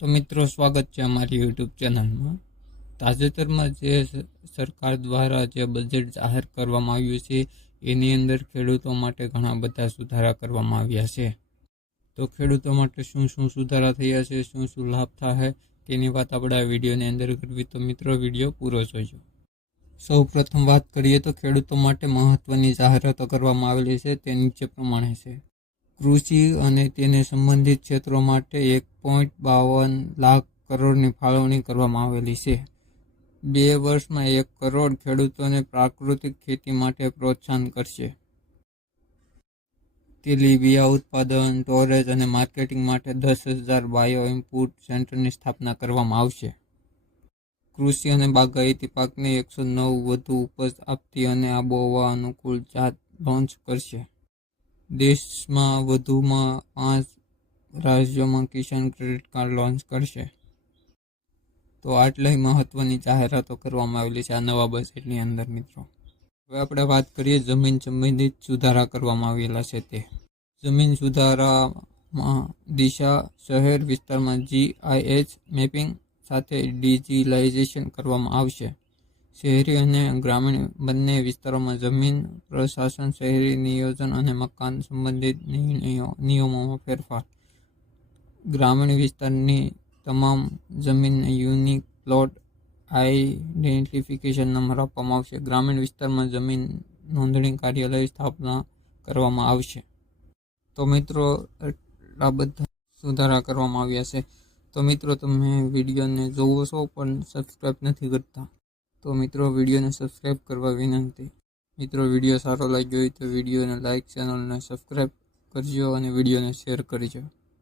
તો મિત્રો, સ્વાગત છે અમારી યુટ્યુબ ચેનલમાં. તાજેતરમાં જે સરકાર દ્વારા જે બજેટ જાહેર કરવામાં આવ્યું છે, એની અંદર ખેડૂતો માટે ઘણા બધા સુધારા કરવામાં આવ્યા છે. તો ખેડૂતો માટે શું શું સુધારા થયા છે, શું શું લાભ થાય તેની વાત આપણે આ વિડીયોની અંદર કરવી. તો મિત્રો, વીડિયો પૂરો જોજો. સૌ પ્રથમ વાત કરીએ તો ખેડૂતો માટે મહત્વની જાહેરાતો કરવામાં આવેલી છે, તે નીચે પ્રમાણે છે. કૃષિ અને તેને સંબંધિત ક્ષેત્રો માટે એક પોઈન્ટ બાવન લાખ કરોડની ફાળવણી કરવામાં આવેલી છે. બે વર્ષમાં એક કરોડ ખેડૂતોને પ્રાકૃતિક ખેતી માટે પ્રોત્સાહન કરશે. તેલીબિયા ઉત્પાદન, સ્ટોરેજ અને માર્કેટિંગ માટે દસ હજાર બાયો ઇનપુટ સેન્ટરની સ્થાપના કરવામાં આવશે. કૃષિ અને બાગાયતી પાકને એકસો નવ વધુ ઉપજ આપતી અને આબોહવા અનુકૂળ જાત લોન્ચ કરશે. દેશમાં વધુમાં પાંચ રાજ્યોમાં કિસાન ક્રેડિટ કાર્ડ લોન્ચ કરશે. તો આટલી મહત્વની જાહેરાતો કરવામાં આવેલી છે આ નવા બજેટની અંદર મિત્રો. હવે આપણે વાત કરીએ જમીન સંબંધિત સુધારા કરવામાં આવેલા છે તે. જમીન સુધારામાં દિશા શહેર વિસ્તારમાં જીઆઈએચ મેપિંગ સાથે ડિજિટલાઇઝેશન કરવામાં આવશે. શહેરી અને ગ્રામીણ બંને વિસ્તારોમાં જમીન, પ્રશાસન, શહેરી નિયોજન અને મકાન સંબંધિત નિયમોમાં ફેરફાર. ગ્રામીણ વિસ્તારની તમામ જમીનને યુનિક પ્લોટ આઈડેન્ટિફિકેશન નંબર આપવામાં આવશે. ગ્રામીણ વિસ્તારમાં જમીન નોંધણી કાર્યાલય સ્થાપના કરવામાં આવશે. તો મિત્રો, આ બધા સુધારા કરવામાં આવ્યા છે. તો મિત્રો, તમે વિડીયોને જોવો છો પણ સબસ્ક્રાઈબ નથી કરતા. તો મિત્રો, વિડીયોને સબસ્ક્રાઈબ કરવા વિનંતી. મિત્રો, વીડિયો સારો લાગ્યો હોય તો વિડીયોને લાઇક ચેનલને સબસ્ક્રાઈબ કરજો અને વિડીયોને શેર કરજો.